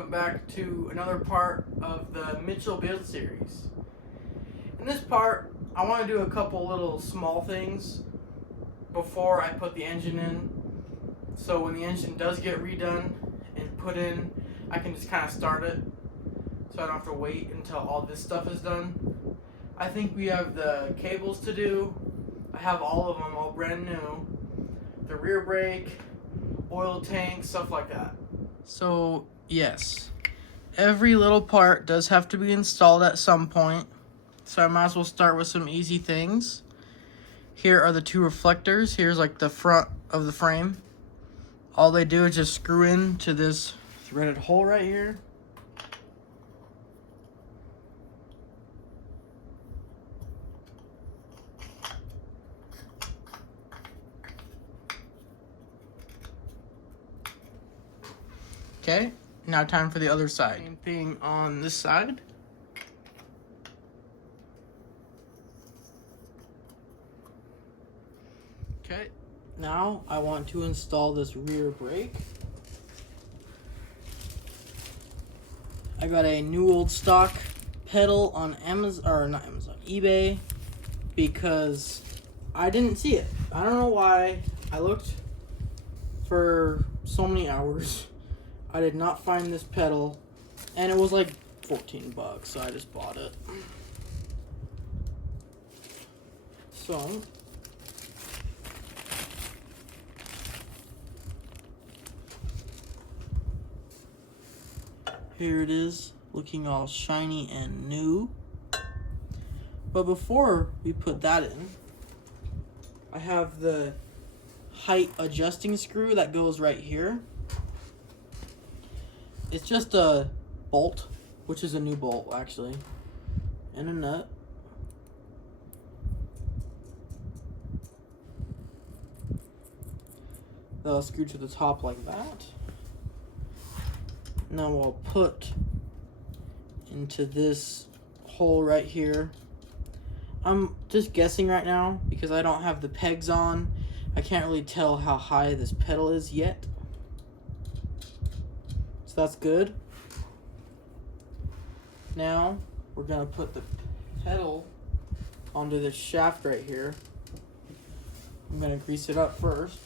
welcome back to another part of the Mitchell build series. In this part, I want to do a couple little small things before I put the engine in, so when the engine does get redone and put in, I can just kind of start it, so I don't have to wait until all this stuff is done. I think we have the cables to do. I have all of them all brand new. The rear brake, oil tank, stuff like that. So yes, every little part does have to be installed at some point. So I might as well start with some easy things. Here are the two reflectors. Here's like the front of the frame. All they do is just screw into this threaded hole right here. Okay, now time for the other side. Same thing on this side. Okay, now I want to install this rear brake. I got a new old stock pedal on Amazon, or not Amazon, eBay, because I didn't see it. I don't know why. I looked for so many hours. I did not find this pedal, and it was like 14 bucks, so I just bought it. So here it is, looking all shiny and new. But before we put that in, I have the height adjusting screw that goes right here. It's just a bolt, which is a new bolt actually, and a nut. They'll screw to the top like that. Now I'll put into this hole right here. I'm just guessing right now because I don't have the pegs on. I can't really tell how high this pedal is yet. So that's good. Now we're gonna put the pedal onto this shaft right here. I'm gonna grease it up first,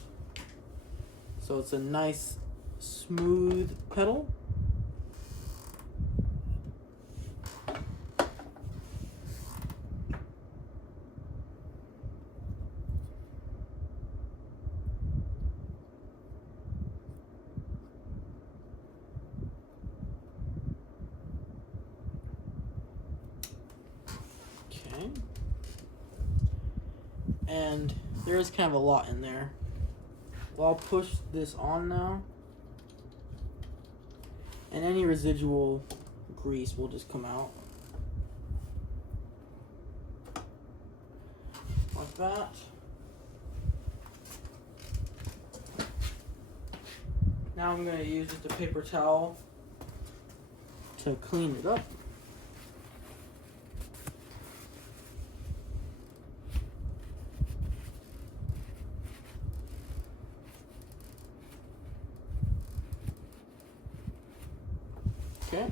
so it's a nice smooth pedal. And there's kind of a lot in there. Well, I'll push this on now, and any residual grease will just come out like that. Now I'm going to use just a paper towel to clean it up. Okay.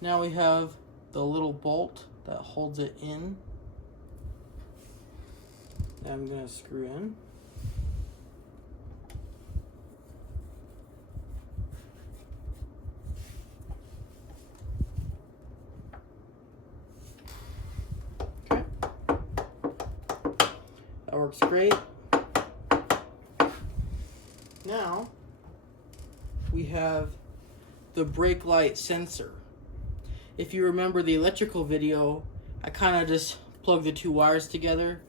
Now we have the little bolt that holds it in. That I'm going to screw in. Okay. That works great. Now we have the brake light sensor. If you remember the electrical video, I kind of just plugged the two wires together.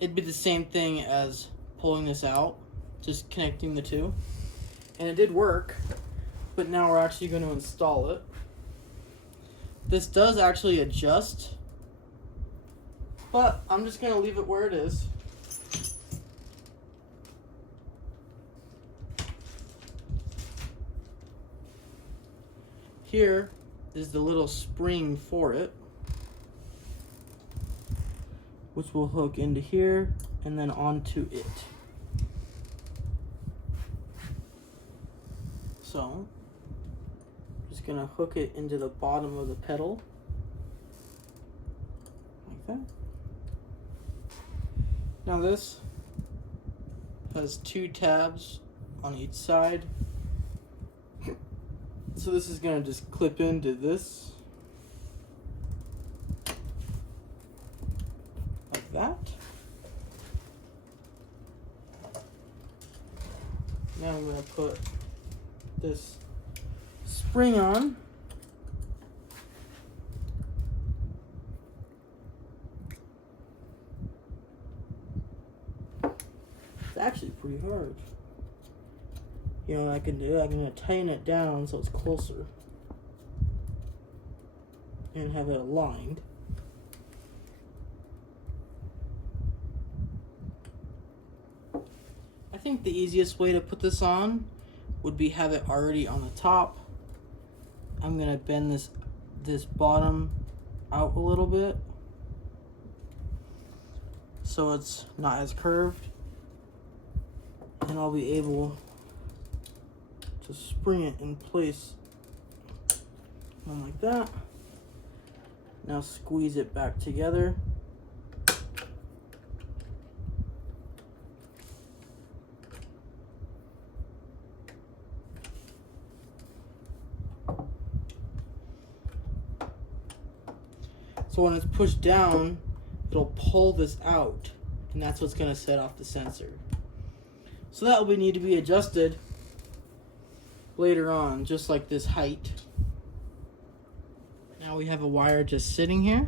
It'd be the same thing as pulling this out, just connecting the two. And it did work, but now we're actually going to install it. This does actually adjust, but I'm just going to leave it where it is. Here is the little spring for it, which will hook into here and then onto it. So, just gonna hook it into the bottom of the pedal, like that. Now this has 2 tabs on each side. So this is gonna just clip into this, like that. Now I'm gonna put this spring on. It's actually pretty hard. You know what I can do? I'm gonna tighten it down so it's closer and have it aligned. I think the easiest way to put this on would be have it already on the top. I'm gonna bend this bottom out a little bit so it's not as curved, and I'll be able to spring it in place like that. Now squeeze it back together. So when it's pushed down, it'll pull this out, and that's what's going to set off the sensor. So that will need to be adjusted later on, just like this height. Now we have a wire just sitting here.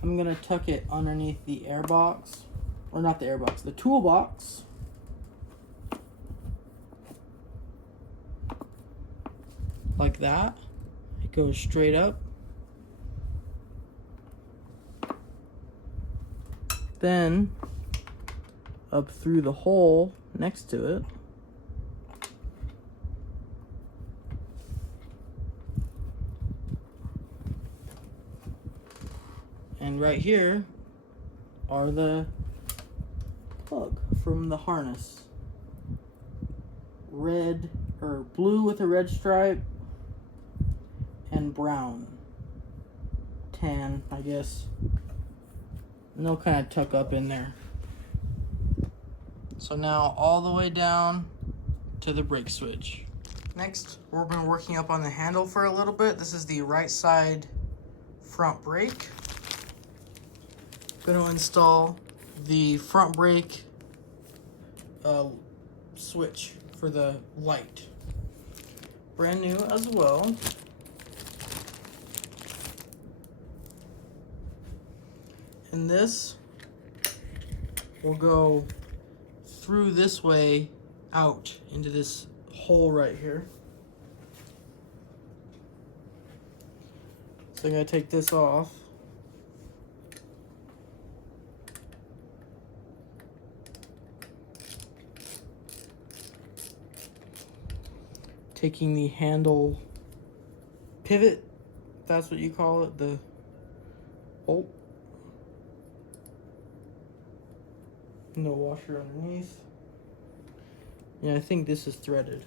I'm going to tuck it underneath the airbox, or not the airbox, the toolbox. Like that. It goes straight up. Then up through the hole next to it. And right here are the plug from the harness. Red, or blue with a red stripe, and brown. Tan, I guess. And they'll kind of tuck up in there. So now all the way down to the brake switch. Next, we've been working up on the handle for a little bit. This is the right side front brake. I'm going to install the front brake switch for the light. Brand new as well. And this will go through this way out into this hole right here. So I'm going to take this off. Taking the handle pivot, if that's what you call it, the bolt. No washer underneath. Yeah, I think this is threaded.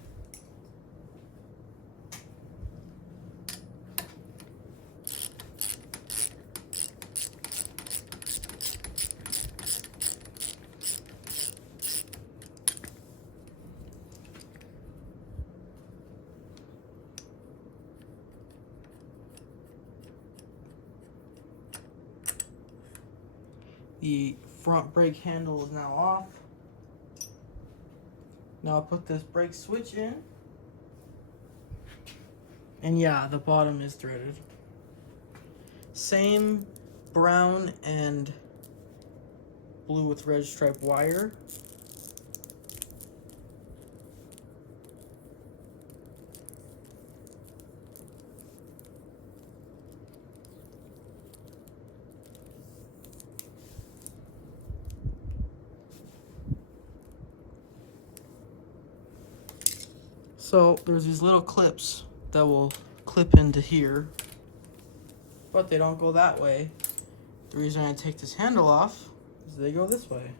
The front brake handle is now off. Now I'll put this brake switch in. And yeah, the bottom is threaded. Same brown and blue with red stripe wire. So there's these little clips that will clip into here, but they don't go that way. The reason I take this handle off is they go this way.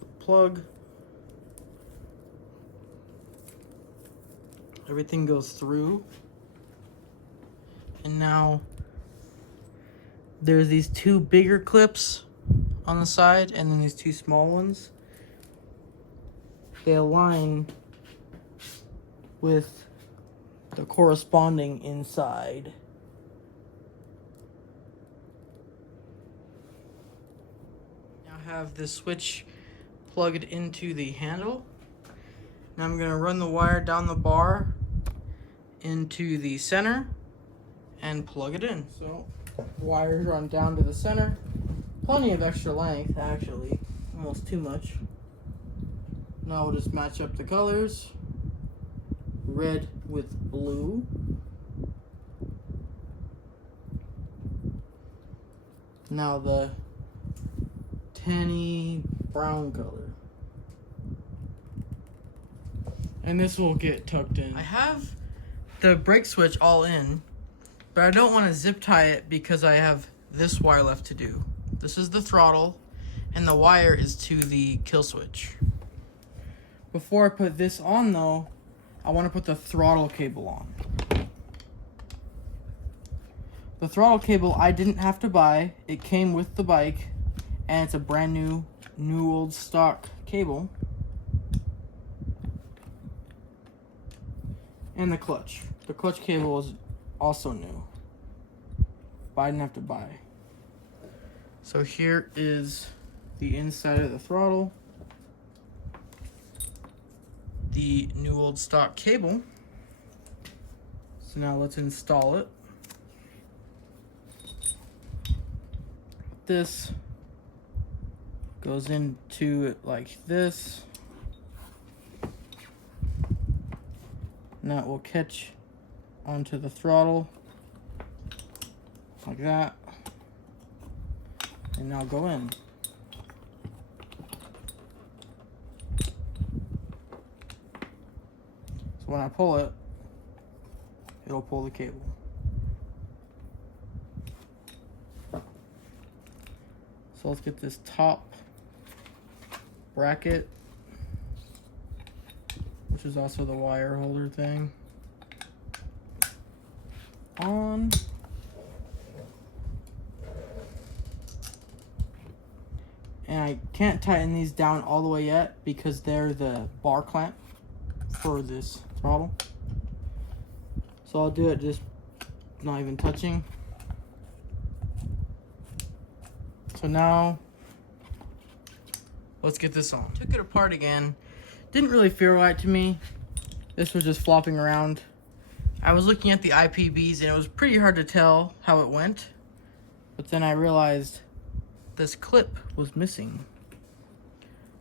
So plug everything goes through. And now there's these two bigger clips on the side and then these two small ones. They align with the corresponding inside. Now I have this switch plugged into the handle. Now I'm going to run the wire down the bar into the center and plug it in. So wires run down to the center. Plenty of extra length, actually. Almost too much. Now we'll just match up the colors. Red with blue. Now the tanny brown color. And this will get tucked in. I have the brake switch all in, but I don't want to zip tie it because I have this wire left to do. This is the throttle, and the wire is to the kill switch. Before I put this on though, I want to put the throttle cable on. The throttle cable I didn't have to buy. It came with the bike, and it's a brand new old stock cable. And the clutch. The clutch cable is also new, but I didn't have to buy. So here is the inside of the throttle. The new old stock cable. So now let's install it. This goes into it like this. Now it will catch onto the throttle like that, and now go in. So when I pull it, it'll pull the cable. So let's get this top bracket, which is also the wire holder thing, on. And I can't tighten these down all the way yet because they're the bar clamp for this throttle. So I'll do it just not even touching. So now let's get this on. Took it apart again. Didn't really feel right to me. This was just flopping around. I was looking at the IPBs and it was pretty hard to tell how it went. But then I realized this clip was missing.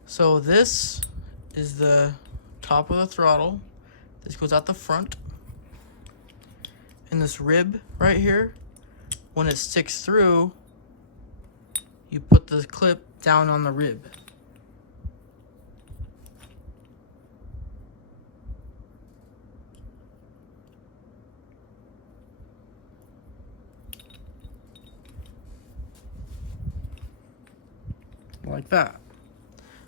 So this is the top of the throttle. This goes out the front. And this rib right here, when it sticks through, you put the clip down on the rib. Like that.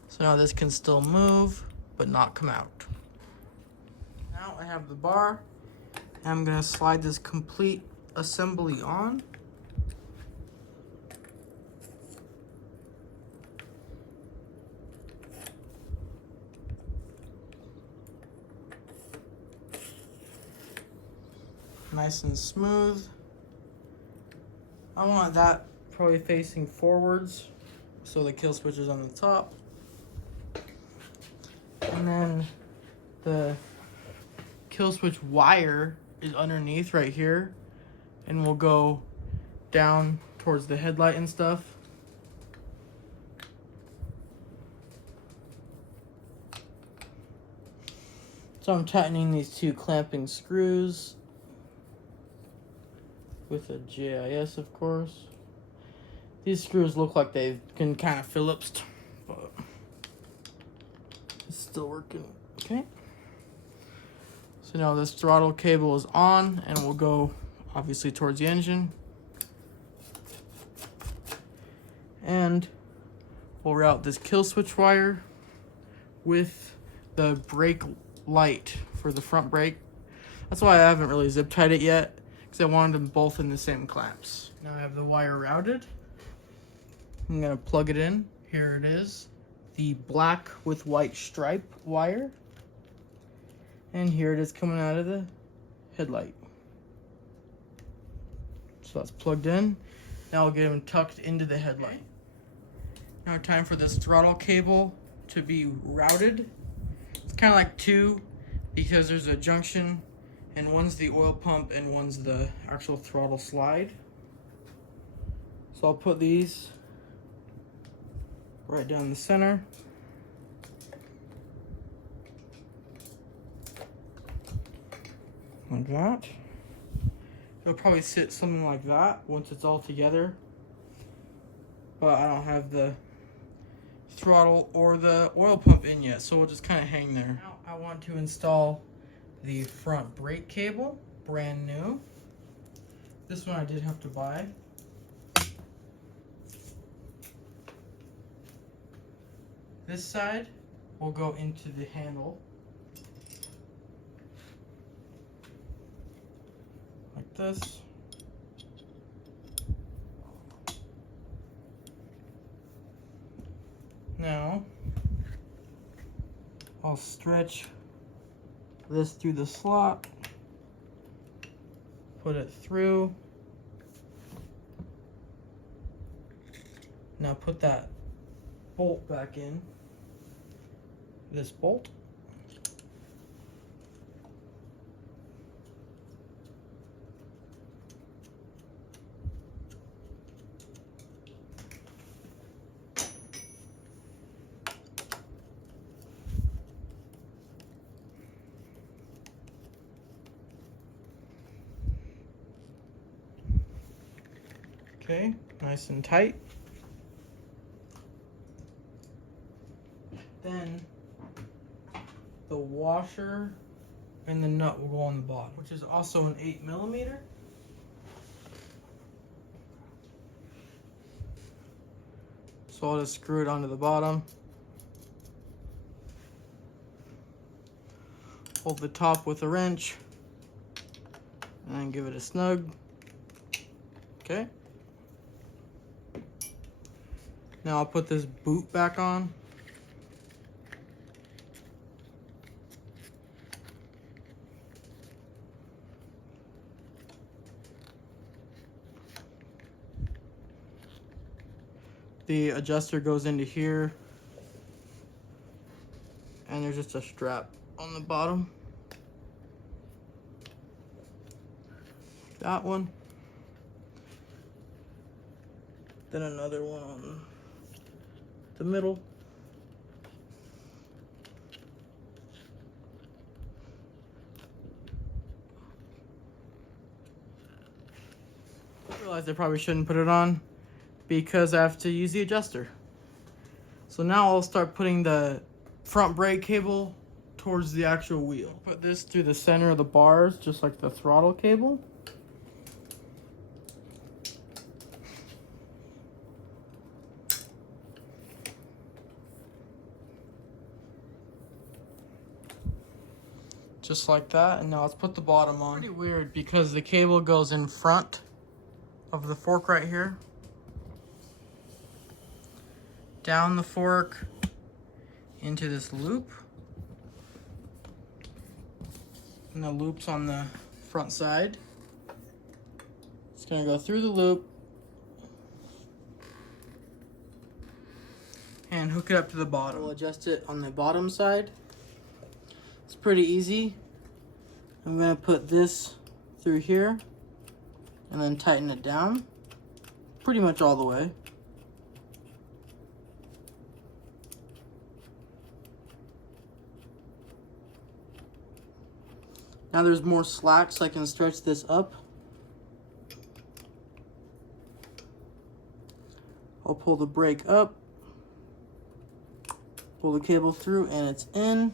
So now this can still move, but not come out. Now I have the bar. I'm gonna slide this complete assembly on. Nice and smooth. I want that probably facing forwards, so the kill switch is on the top. And then the kill switch wire is underneath right here, and will go down towards the headlight and stuff. So I'm tightening these two clamping screws with a GIS, of course. These screws look like they've been kind of Phillipsed, but it's still working. Okay. So now this throttle cable is on and will go obviously towards the engine. And we'll route this kill switch wire with the brake light for the front brake That's why I haven't really zip tied it yet, because I wanted them both in the same clamps. Now I have the wire routed. I'm gonna plug it in. Here it is, the black with white stripe wire. And here it is coming out of the headlight. So that's plugged in. Now I'll get them tucked into the headlight. Now time for this throttle cable to be routed. It's kind of like two, because there's a junction and one's the oil pump and one's the actual throttle slide. So I'll put these right down the center. Like that. It'll probably sit something like that once it's all together. But I don't have the throttle or the oil pump in yet, so we'll just kind of hang there. Now I want to install the front brake cable, brand new. This one I did have to buy. This side will go into the handle. Like this. Now, I'll stretch this through the slot, put it through. Now put that bolt back in, this bolt. Okay, nice and tight. Then the washer and the nut will go on the bottom, which is also an 8mm. So I'll just screw it onto the bottom. Hold the top with a wrench and then give it a snug. Okay. Now I'll put this boot back on. The adjuster goes into here, and there's just a strap on the bottom. That one. Then another one on the middle. I realized I probably shouldn't put it on because I have to use the adjuster. So now I'll start putting the front brake cable towards the actual wheel. Put this through the center of the bars, just like the throttle cable. Just like that, and now let's put the bottom on. Pretty weird because the cable goes in front of the fork right here. Down the fork into this loop. And the loop's on the front side. It's gonna go through the loop and hook it up to the bottom. We'll adjust it on the bottom side. It's pretty easy. I'm gonna put this through here and then tighten it down pretty much all the way. Now there's more slack, so I can stretch this up. I'll pull the brake up, pull the cable through, and it's in.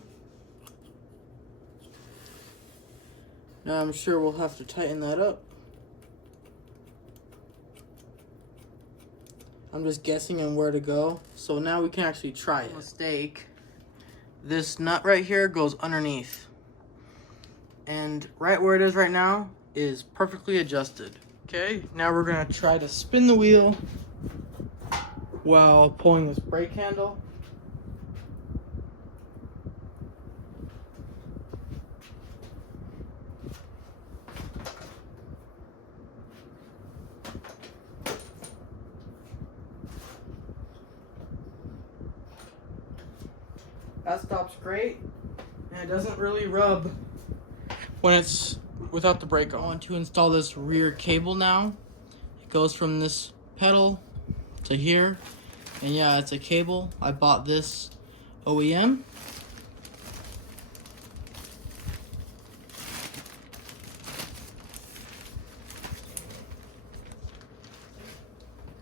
Now I'm sure we'll have to tighten that up. I'm just guessing on where to go. So now we can actually try it. Mistake. This nut right here goes underneath. And right where it is right now is perfectly adjusted. Okay, now we're gonna try to spin the wheel while pulling this brake handle. That stops great, and it doesn't really rub when it's without the brake on. I want to install this rear cable now. It goes from this pedal to here, and yeah, it's a cable. I bought this OEM.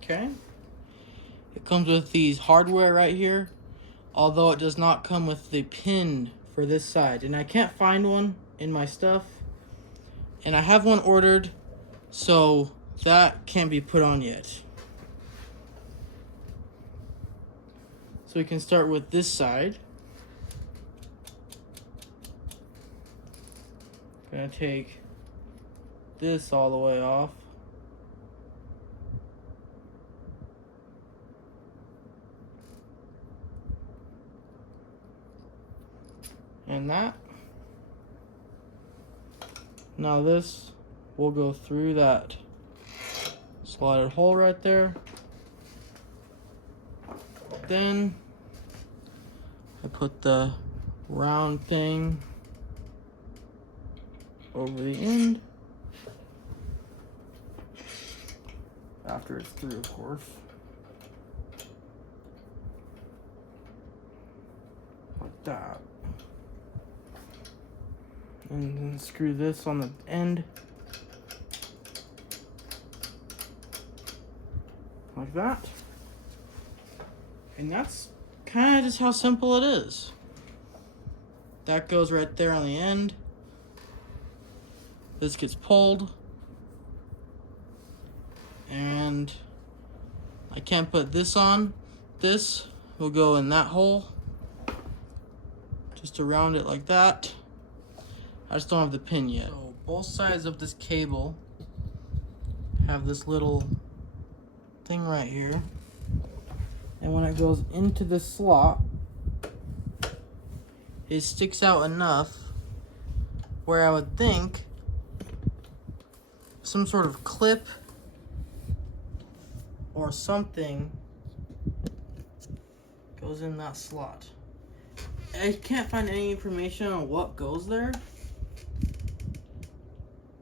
Okay. It comes with these hardware right here, although it does not come with the pin for this side, and I can't find one in my stuff, and I have one ordered, so that can't be put on yet. So we can start with this side. Gonna take this all the way off. And that. Now this will go through that slotted hole right there. Then I put the round thing over the end. After it's through, of course. Like that. And then screw this on the end. Like that. And that's kind of just how simple it is. That goes right there on the end. This gets pulled. And I can't put this on. This will go in that hole. Just around it like that. I just don't have the pin yet. So both sides of this cable have this little thing right here. And when it goes into the slot, it sticks out enough where I would think some sort of clip or something goes in that slot. I can't find any information on what goes there.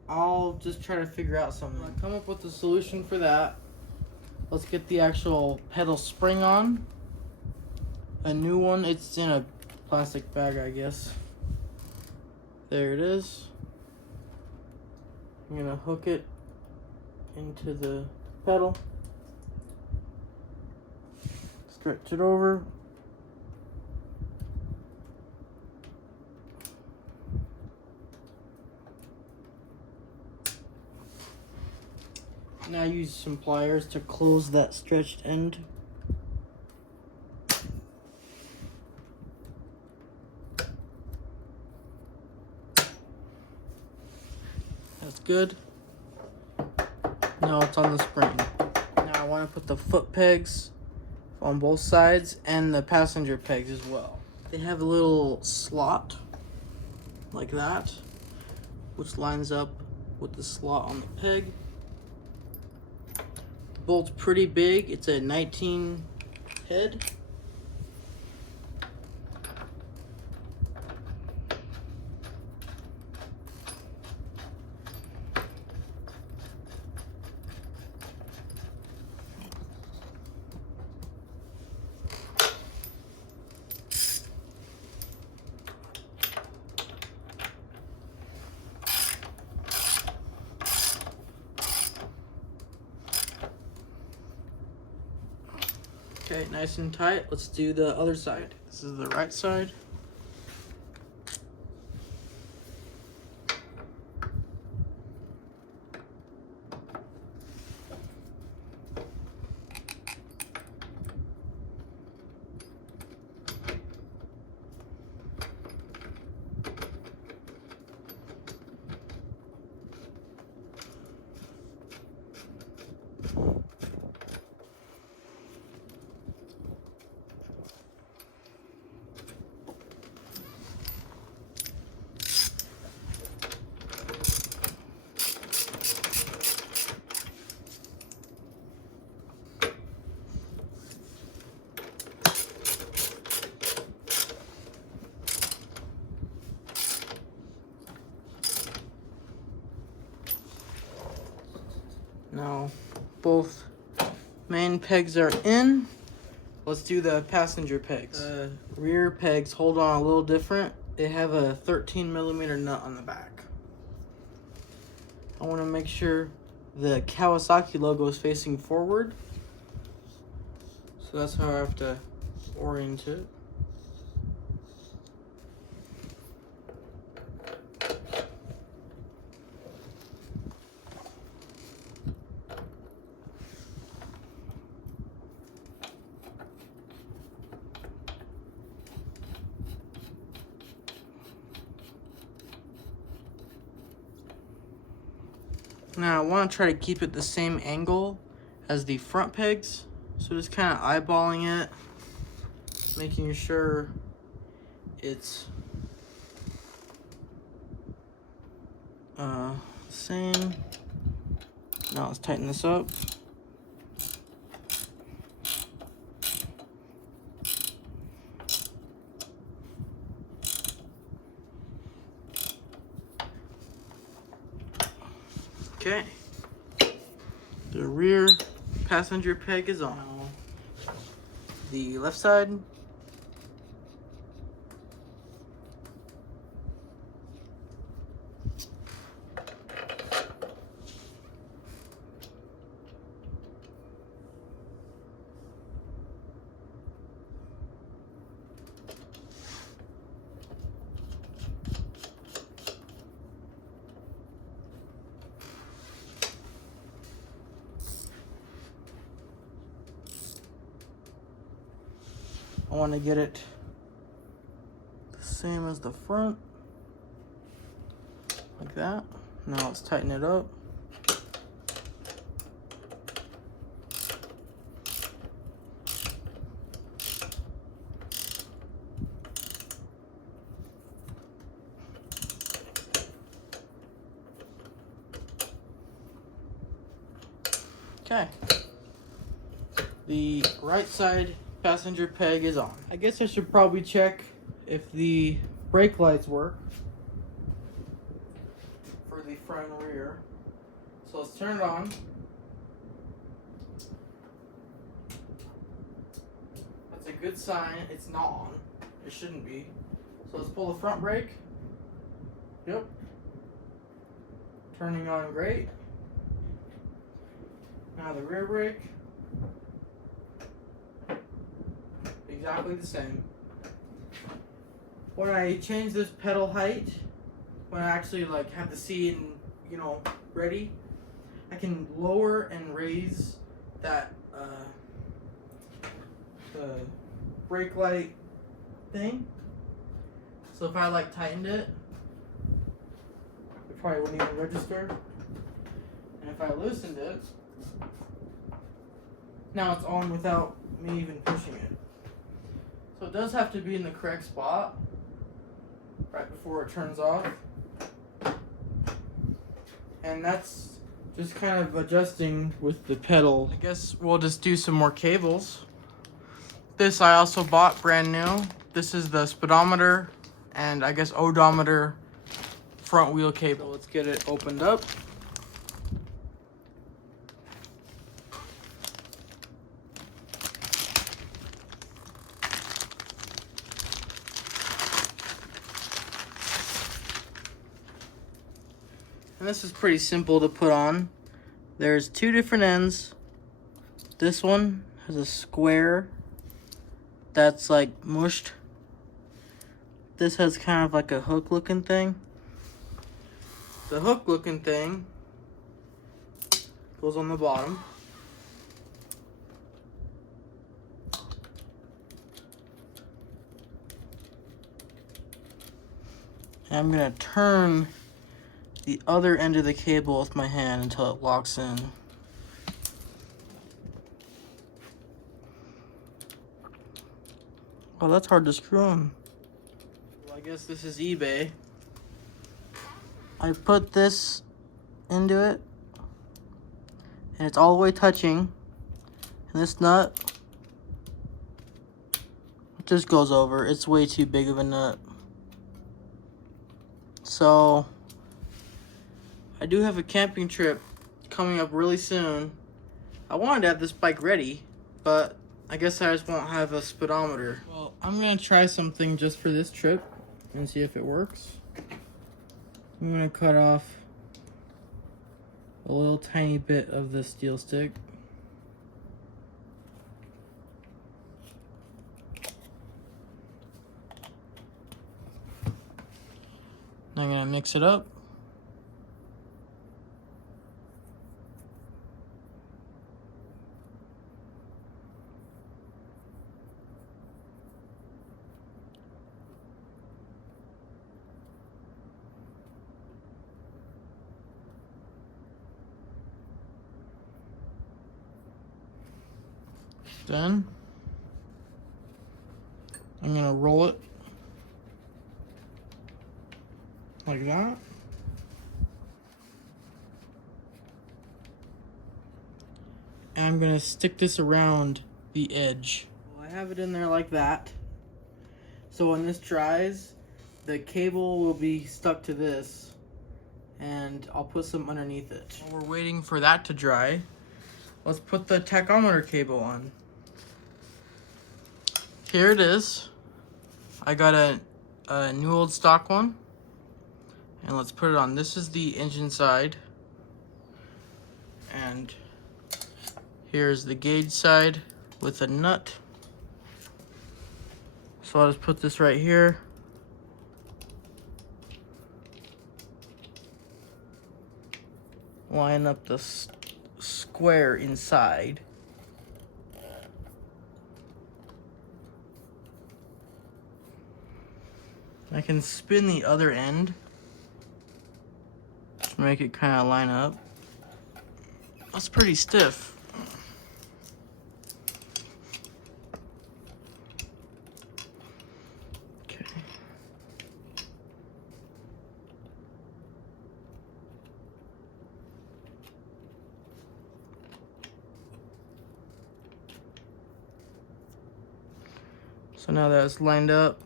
I'll just try to figure out something. I'll come up with a solution for that. Let's get the actual pedal spring on. A new one. It's in a plastic bag, I guess. There it is. I'm gonna hook it into the pedal. Stretch it over. Now use some pliers to close that stretched end. That's good. Now it's on the spring. Now I want to put the foot pegs on both sides and the passenger pegs as well. They have a little slot like that, which lines up with the slot on the peg. The bolt's pretty big. It's a 19 head. Okay, nice and tight. Let's do the other side. This is the right side. Now, both main pegs are in. Let's do the passenger pegs. Rear pegs hold on a little different. They have a 13mm nut on the back. I want to make sure the Kawasaki logo is facing forward. So that's how I have to orient it. Now I want to try to keep it the same angle as the front pegs. So just kind of eyeballing it, making sure it's same. Now let's tighten this up. Okay, the rear passenger peg is on. The left side. I want to get it the same as the front, like that. Now let's tighten it up. Okay. The right side passenger peg is on. I guess I should probably check if the brake lights work for the front and rear. So let's turn it on. That's a good sign. It's not on. It shouldn't be. So let's pull the front brake. Yep. Turning on great. Now the rear brake. Exactly the same. When I change this pedal height, when I actually like have the seat and ready, I can lower and raise that the brake light thing. So if I like tightened it, it probably wouldn't even register. And if I loosened it, now it's on without me even pushing it. So it does have to be in the correct spot right before it turns off. And that's just kind of adjusting with the pedal. I guess we'll just do some more cables. This I also bought brand new. This is the speedometer and I guess odometer front wheel cable. So let's get it opened up. And this is pretty simple to put on. There's two different ends. This one has a square that's like mushed. This has kind of like a hook looking thing. The hook looking thing goes on the bottom. And I'm gonna turn the other end of the cable with my hand until it locks in. Oh, that's hard to screw on. Well, I guess this is eBay. I put this into it, and it's all the way touching. And this nut just goes over. It's way too big of a nut. So I do have a camping trip coming up really soon. I wanted to have this bike ready, but I guess I just won't have a speedometer. Well, I'm gonna try something just for this trip and see if it works. I'm gonna cut off a little tiny bit of the steel stick. I'm gonna mix it up. Then I'm gonna roll it like that. And I'm gonna stick this around the edge. Well, I have it in there like that. So when this dries, the cable will be stuck to this, and I'll put some underneath it. While we're waiting for that to dry, let's put the tachometer cable on. Here it is. I got a new old stock one. And let's put it on. This is the engine side. And here's the gauge side with a nut. So I'll just put this right here. Line up the square inside. I can spin the other end to make it kind of line up. That's pretty stiff. Okay. So now that it's lined up,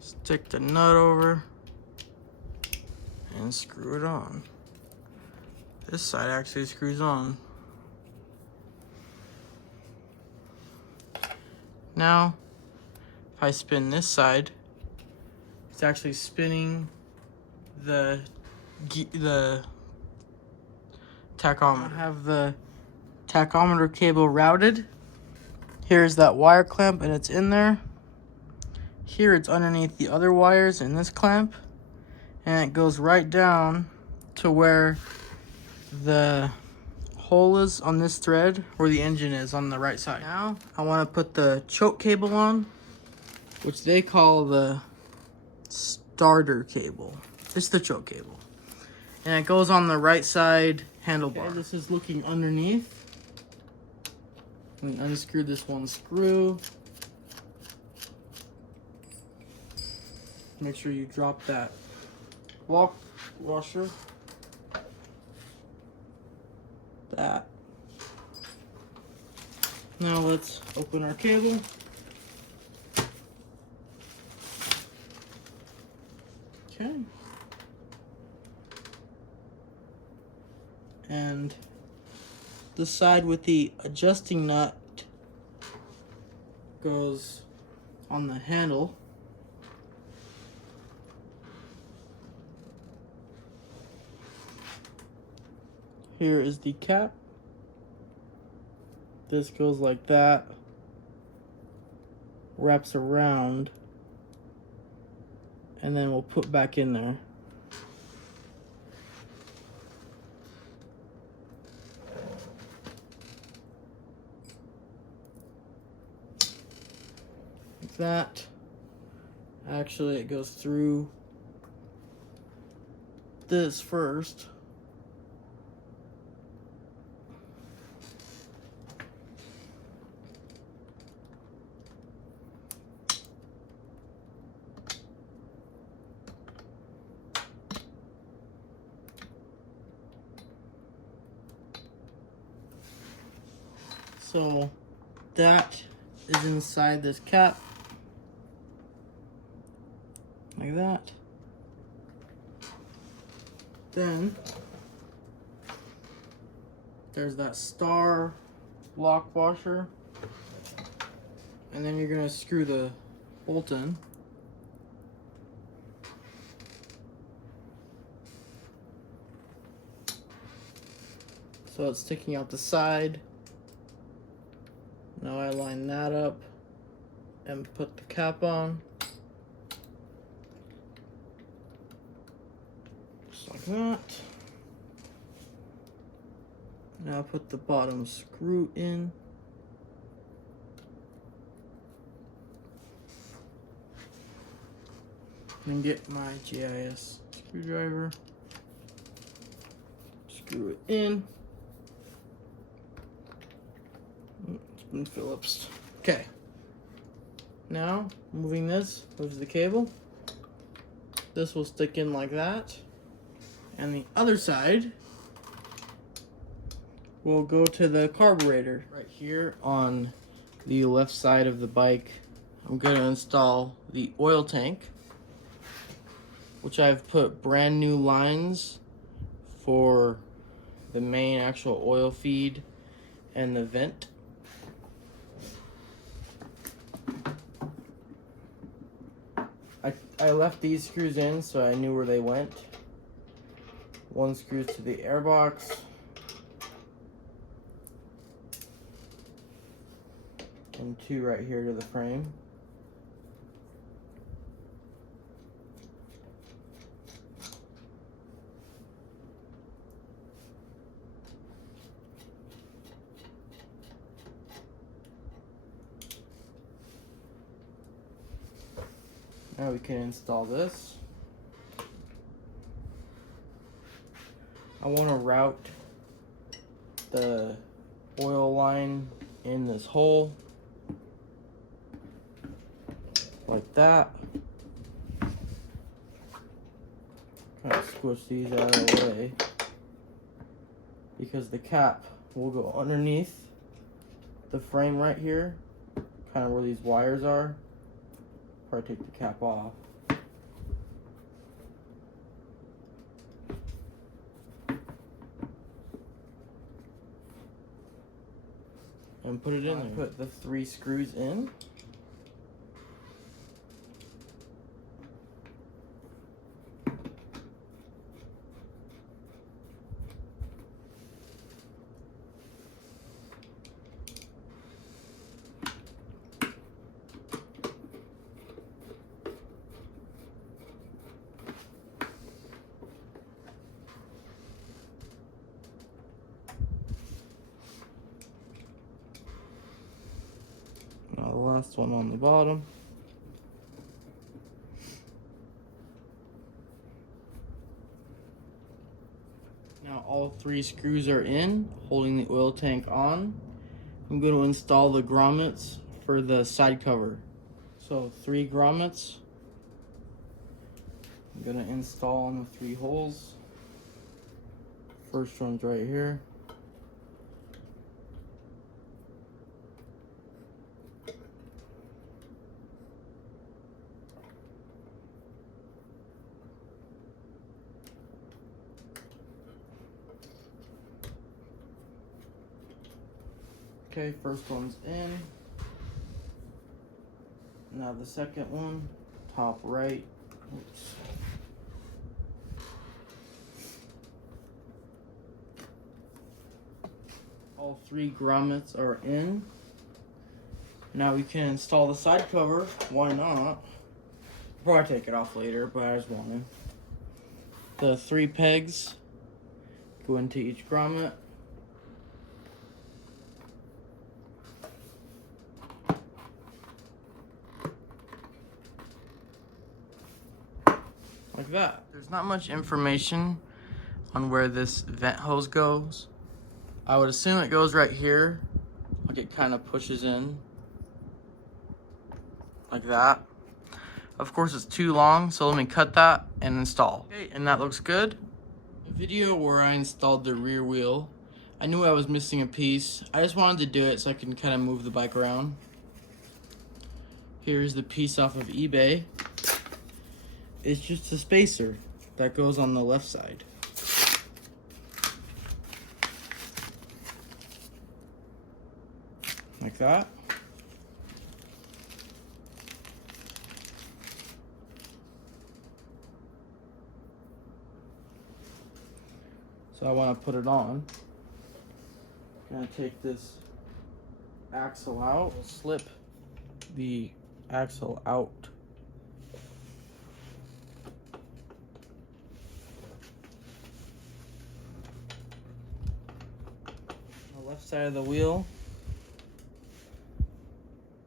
stick the nut over and screw it on. This side actually screws on. Now, if I spin this side, it's actually spinning the tachometer. I have the tachometer cable routed. Here's that wire clamp and it's in there. Here it's underneath the other wires in this clamp, and it goes right down to where the hole is on this thread, where the engine is on the right side. Now I want to put the choke cable on, which they call the starter cable. It's the choke cable, and it goes on the right side handlebar. Okay, this is looking underneath. I'm gonna unscrew this one screw. Make sure you drop that lock washer. That. Now let's open our cable. Okay. And the side with the adjusting nut goes on the handle. Here is the cap. This goes like that, wraps around, and then we'll put back in there. Like that. Actually, it goes through this first. So that is inside this cap, like that. Then There's that star lock washer. And then you're gonna screw the bolt in. So it's sticking out the side. Now I line that up and put the cap on. Just like that. Now put the bottom screw in. And get my GIS screwdriver. Screw it in. Spoon Phillips. Okay. Now, moving this, moves the cable. This will stick in like that. And the other side will go to the carburetor. Right here on the left side of the bike, I'm going to install the oil tank, which I've put brand new lines for the main actual oil feed and the vent. I left these screws in so I knew where they went. One screws to the airbox. And two right here to the frame. Now we can install this. I want to route the oil line in this hole like that. Kind of squish these out of the way because the cap will go underneath the frame right here, kind of where these wires are. Probably take the cap off. And put it in there. Put the 3 screws in. Now the last one on the bottom. Now all 3 screws are in, holding the oil tank on. I'm going to install the grommets for the side cover. So 3 grommets. I'm going to install on the 3 holes. First one's right here. Okay, first one's in. Now the second one, top right. Oops. All 3 grommets are in. Now we can install the side cover. Why not? Probably take it off later, but I just wanted. The 3 pegs go into each grommet. Like that. There's not much information on where this vent hose goes. I would assume it goes right here. Like it kind of pushes in. Like that. Of course it's too long, so let me cut that and install. Okay, and that looks good. A video where I installed the rear wheel. I knew I was missing a piece. I just wanted to do it so I can kind of move the bike around. Here's the piece off of eBay. It's just a spacer that goes on the left side. like that. So I want to put it on. I'm gonna take this axle out, slip the axle out. On the left side of the wheel,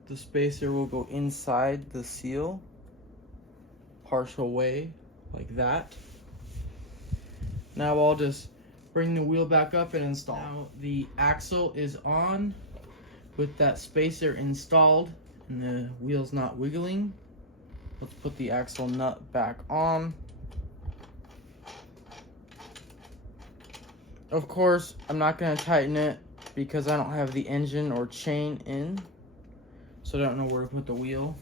the spacer will go inside the seal, partial way, like that. Now I'll just bring the wheel back up and install. Now the axle is on with that spacer installed and the wheel's not wiggling. Let's put the axle nut back on. Of course, I'm not going to tighten it because I don't have the engine or chain in, so I don't know where to put the wheel.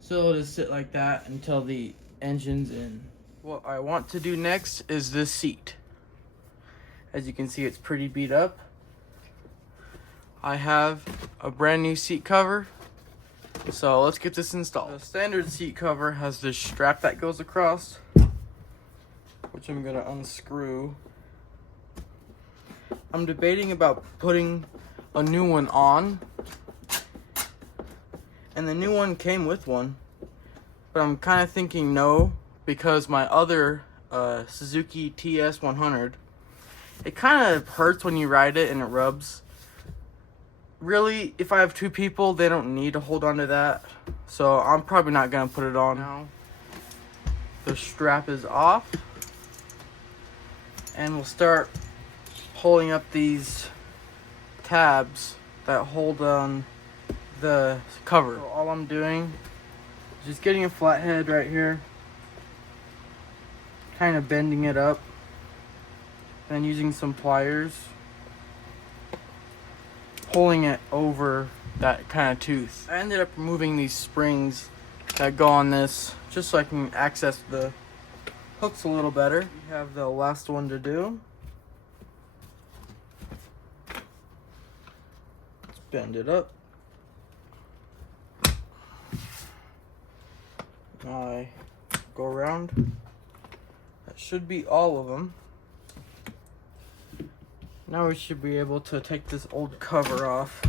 So it'll just sit like that until the engine's in. What I want to do next is this seat. As you can see, it's pretty beat up. I have a brand new seat cover, so let's get this installed. The standard seat cover has this strap that goes across, which I'm gonna unscrew. I'm debating about putting a new one on, and the new one came with one, but I'm kind of thinking no, because my other Suzuki TS100, it kind of hurts when you ride it and it rubs. Really, if I have two people, they don't need to hold on to that. So I'm probably not going to put it on now. The strap is off. And we'll start pulling up these tabs that hold on the cover. So all I'm doing is just getting a flathead right here, kind of bending it up, and using some pliers, pulling it over that kind of tooth. I ended up removing these springs that go on this just so I can access the hooks a little better. We have the last one to do. Let's bend it up. Now I go around. That should be all of them. Now we should be able to take this old cover off.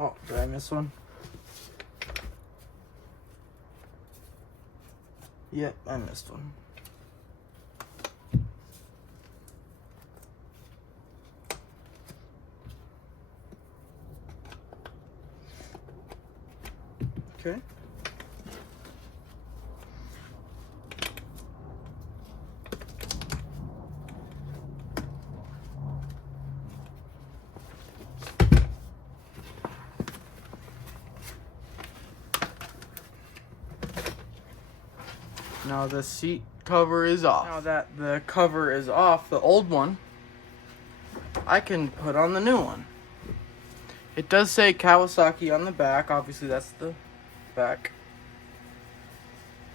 Oh, did I miss one? Yep, I missed one. Okay. Now the seat cover is off. Now that the cover is off, the old one, I can put on the new one. It does say Kawasaki on the back. Obviously that's the back.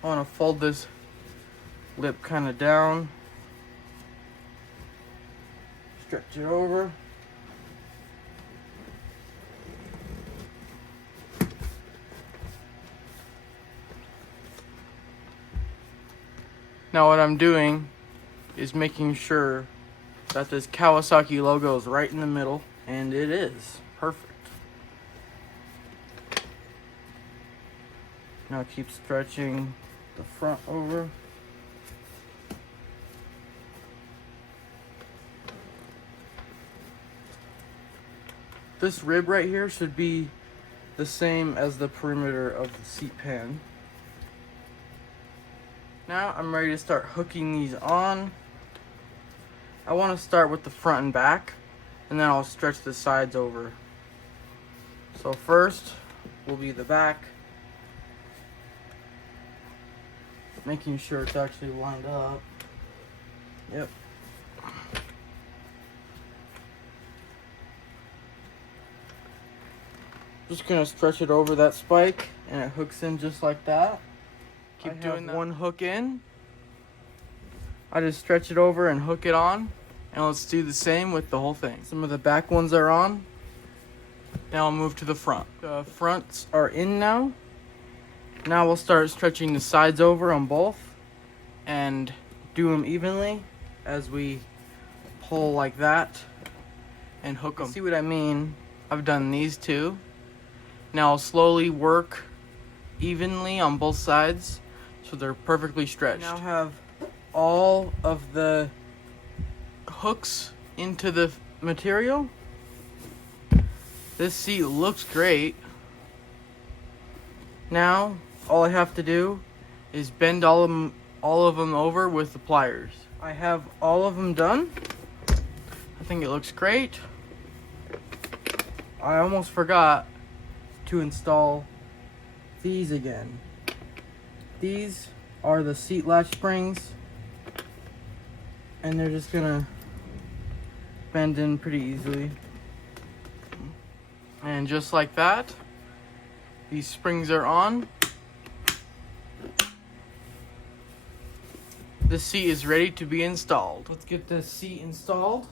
I want to fold this lip kind of down. Stretch it over. Now what I'm doing is making sure that this Kawasaki logo is right in the middle, and it is. Perfect. Now keep stretching the front over. This rib right here should be the same as the perimeter of the seat pan. Now I'm ready to start hooking these on. I want to start with the front and back, and then I'll stretch the sides over. So first will be the back, making sure it's actually lined up. Yep. Just gonna stretch it over that spike, and it hooks in just like that. Keep doing that. One hook in, I just stretch it over and hook it on. And let's do the same with the whole thing. Some of the back ones are on. Now I'll move to the front. The fronts are in now. Now we'll start stretching the sides over on both and do them evenly as we pull like that and hook them. See what I mean? I've done these two. Now I'll slowly work evenly on both sides so they're perfectly stretched. Now have all of the hooks into the material. This seat looks great. Now all I have to do is bend all of them over with the pliers. I have all of them done. I think it looks great. I almost forgot to install these again. These are the seat latch springs, and they're just gonna bend in pretty easily. And just like that, these springs are on. The seat is ready to be installed. Let's get this seat installed.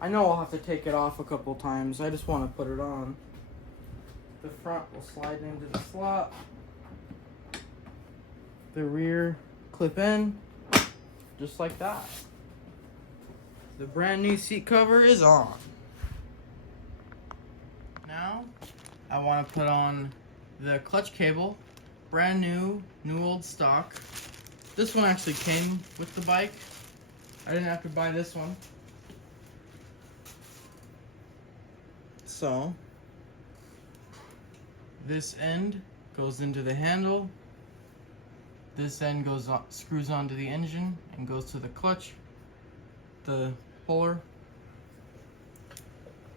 I know I'll have to take it off a couple times. I just want to put it on. The front will slide into the slot. The rear clip in, just like that. The brand new seat cover is on. Now, I want to put on the clutch cable. Brand new old stock. This one actually came with the bike. I didn't have to buy this one. So, this end goes into the handle. This end goes on, screws onto the engine and goes to the clutch, the puller.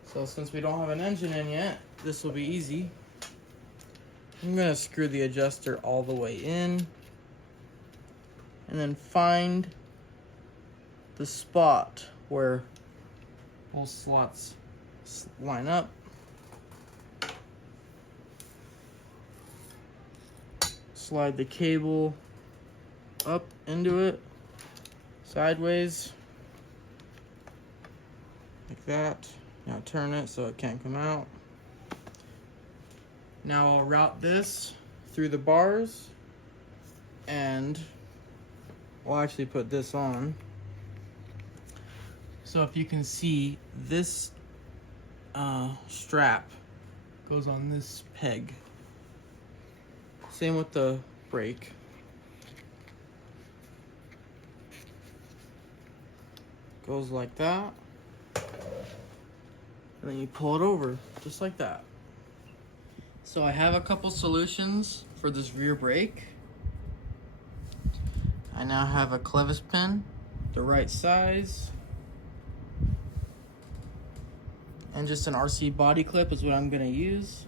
So since we don't have an engine in yet, this will be easy. I'm gonna screw the adjuster all the way in and then find the spot where both slots line up. Slide the cable up into it, sideways, like that. Now turn it so it can't come out. Now I'll route this through the bars, and we'll actually put this on. So if you can see, this strap goes on this peg. Same with the brake. Goes like that. And then you pull it over, just like that. So I have a couple solutions for this rear brake. I now have a clevis pin, the right size, and just an RC body clip is what I'm gonna use.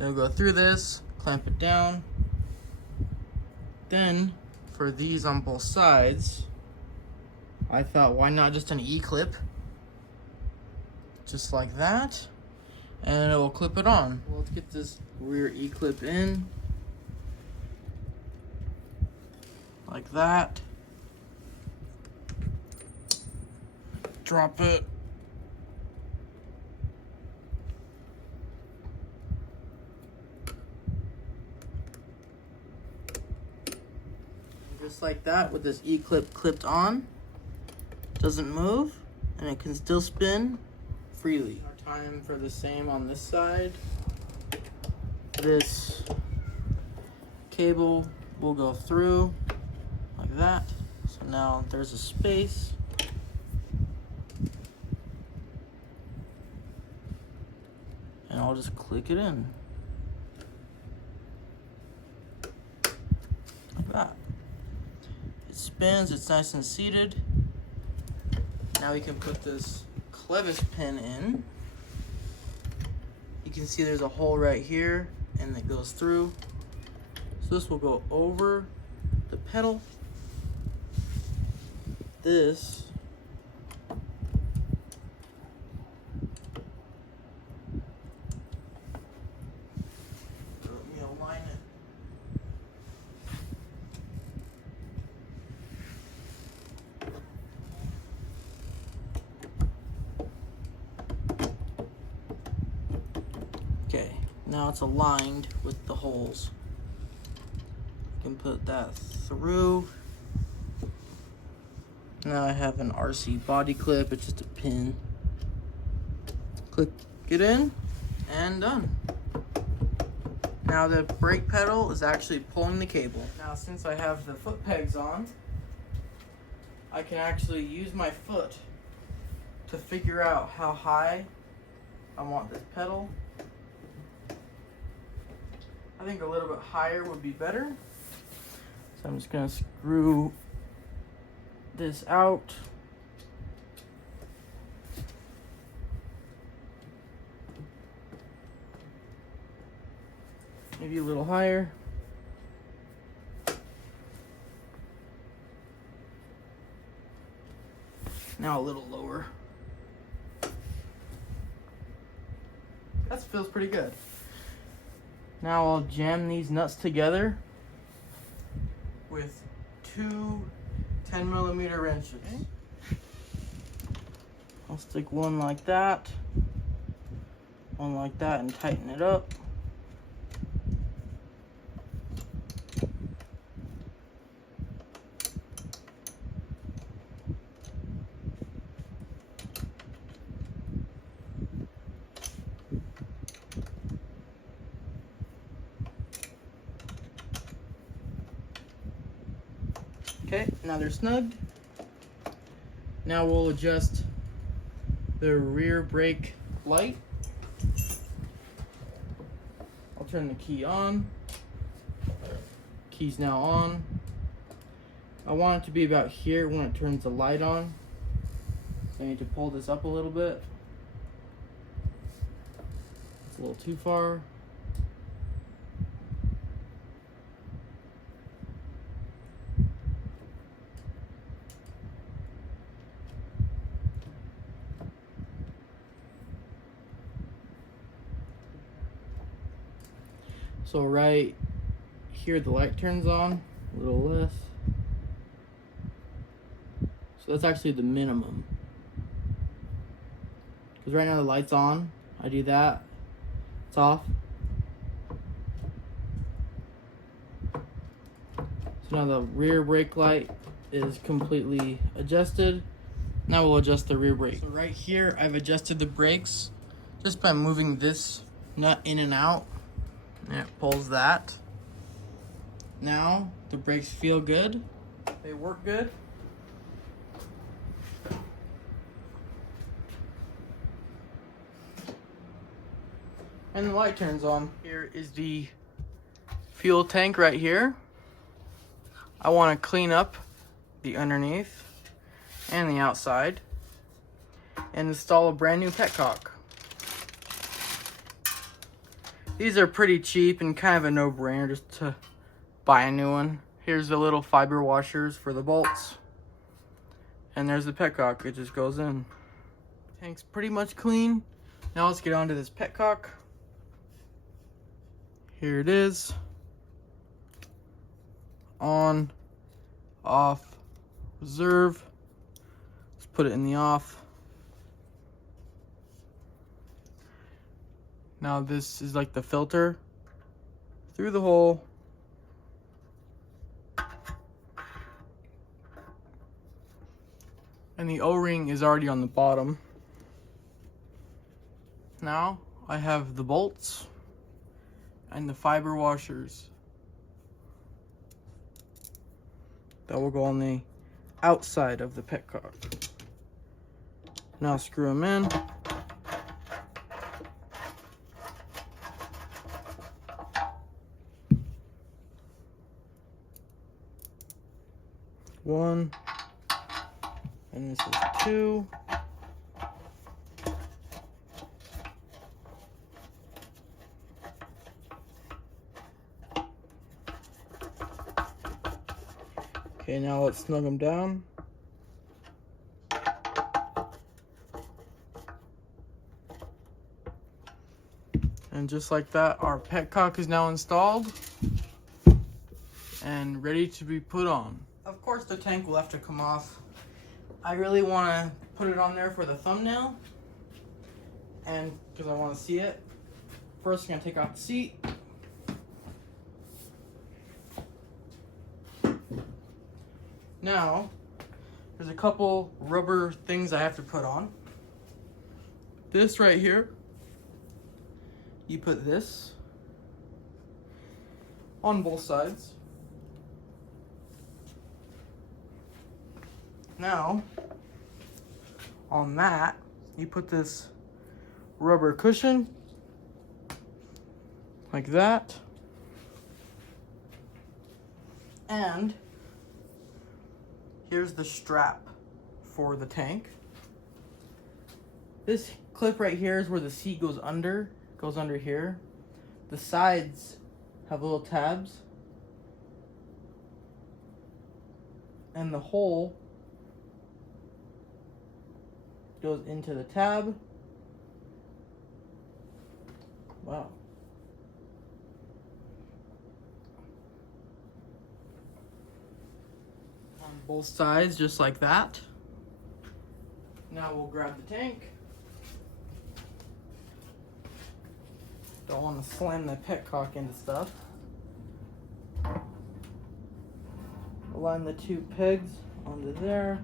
Gonna go through this, clamp it down. Then, for these on both sides, I thought, why not just an E-clip? Just like that, and it will clip it on. Well, let's get this rear E-clip in, like that. Drop it. Just like that, with this E-clip clipped on, doesn't move, and it can still spin freely. Our time for the same on this side. This cable will go through like that. So now there's a space. And I'll just click it in. Like that. It spins, it's nice and seated. Now we can put this clevis pin in. You can see there's a hole right here and it goes through. So this will go over the pedal. This let me align it. Okay, now it's aligned with the holes. You can put that through. Now I have an RC body clip, it's just a pin. Click it in, and done. Now the brake pedal is actually pulling the cable. Now since I have the foot pegs on, I can actually use my foot to figure out how high I want this pedal. I think a little bit higher would be better. So I'm just gonna screw this out. Maybe a little higher. Now a little lower. That feels pretty good. Now I'll jam these nuts together with two 10mm wrenches. Okay. I'll stick one like that, one like that, and tighten it up. Okay, now they're snugged. Now we'll adjust the rear brake light. I'll turn the key on. Key's now on. I want it to be about here when it turns the light on. So I need to pull this up a little bit. It's a little too far. So right here the light turns on, a little less. So that's actually the minimum. Because right now the light's on, I do that, it's off. So now the rear brake light is completely adjusted. Now we'll adjust the rear brake. So right here I've adjusted the brakes just by moving this nut in and out. And it pulls that. Now the brakes feel good. They work good. And the light turns on. Here is the fuel tank right here. I want to clean up the underneath and the outside and install a brand new Petcock. These are pretty cheap and kind of a no-brainer just to buy a new one. Here's the little fiber washers for the bolts. And there's the Petcock, it just goes in. Tank's pretty much clean. Now let's get onto this Petcock. Here it is. On, off, reserve. Let's put it in the off. Now this is like the filter through the hole. And the O-ring is already on the bottom. Now I have the bolts and the fiber washers that will go on the outside of the Petcock. Now screw them in. One, and this is two. Okay, now let's snug them down. And just like that, our Petcock is now installed and ready to be put on. Of course the tank will have to come off. I really want to put it on there for the thumbnail and because I want to see it. First, I'm gonna take off the seat. Now, there's a couple rubber things I have to put on. This right here, you put this on both sides. Now, on that, you put this rubber cushion like that. And here's the strap for the tank. This clip right here is where the seat goes under here. The sides have little tabs. And the hole goes into the tab. Wow. On both sides, just like that. Now we'll grab the tank. Don't want to slam the Petcock into stuff. Align the two pegs onto there.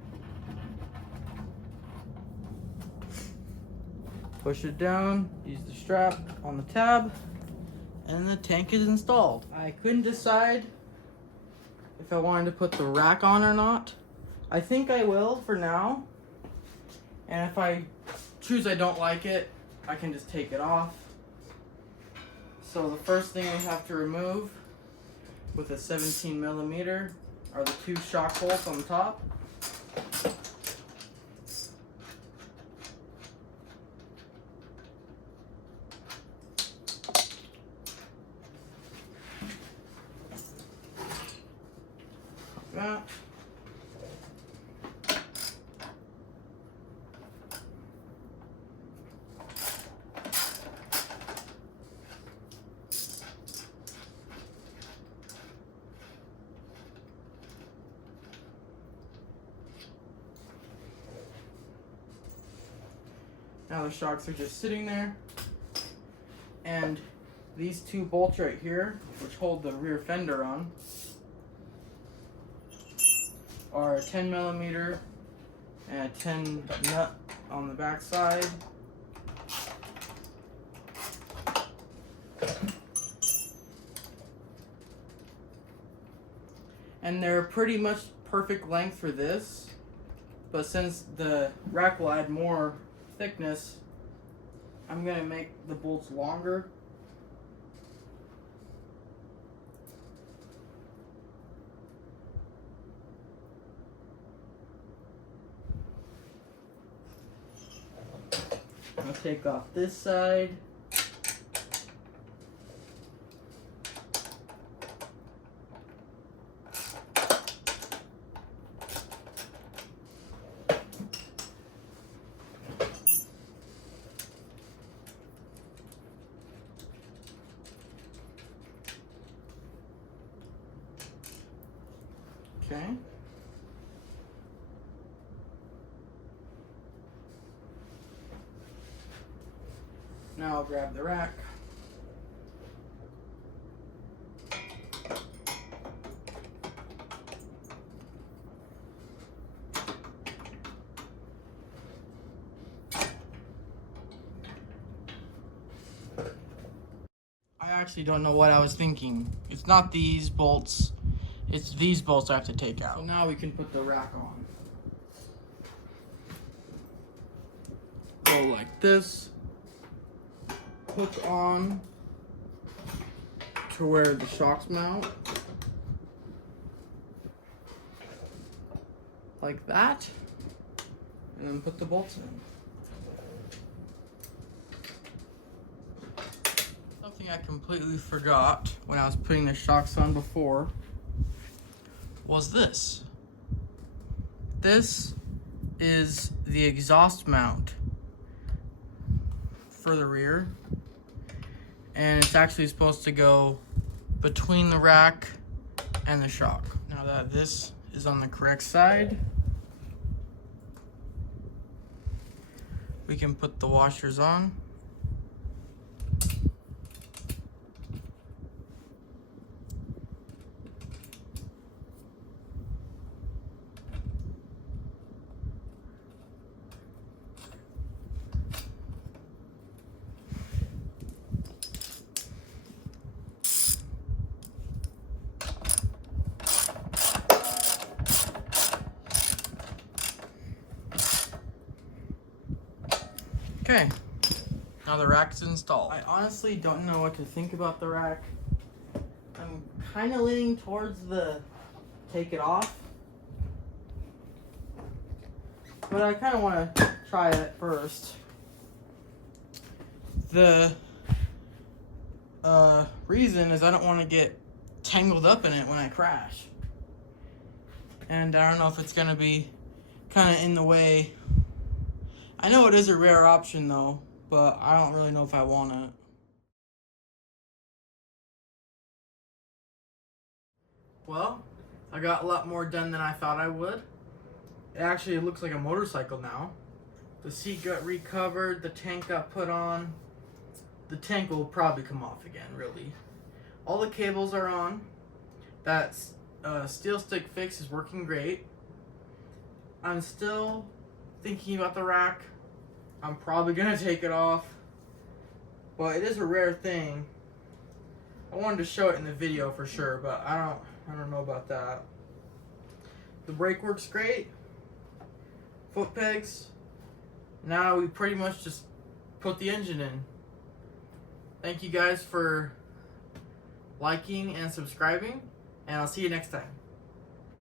Push it down, use the strap on the tab, and the tank is installed. I couldn't decide if I wanted to put the rack on or not. I think I will for now. And if I choose I don't like it, I can just take it off. So the first thing we have to remove with a 17mm are the two shock bolts on the top. Like that. Now the shocks are just sitting there, and these two bolts right here, which hold the rear fender on, are a 10mm and a 10 nut on the back side. And they're pretty much perfect length for this, but since the rack will add more thickness, I'm going to make the bolts longer. I'll take off this side. Okay. Now I'll grab the rack. I actually don't know what I was thinking. It's not these bolts. It's these bolts I have to take out. So now we can put the rack on. Go like this. Hook on to where the shocks mount. Like that. And then put the bolts in. Something I completely forgot when I was putting the shocks on before was this. This is the exhaust mount for the rear, and it's actually supposed to go between the rack and the shock. Now that this is on the correct side, we can put the washers on. Okay, now the rack's installed. I honestly don't know what to think about the rack. I'm kind of leaning towards the take it off, but I kind of want to try it first. The reason is I don't want to get tangled up in it when I crash. And I don't know if it's going to be kind of in the way. I know it is a rare option though, but I don't really know if I want it. Well, I got a lot more done than I thought I would. It actually looks like a motorcycle now. The seat got recovered, the tank got put on. The tank will probably come off again, really. All the cables are on. That steel stick fix is working great. I'm still thinking about the rack. I'm probably gonna take it off, but it is a rare thing. I wanted to show it in the video for sure, but I don't know about that. The brake works great. Foot pegs. Now we pretty much just put the engine in. Thank you guys for liking and subscribing, and I'll see you next time.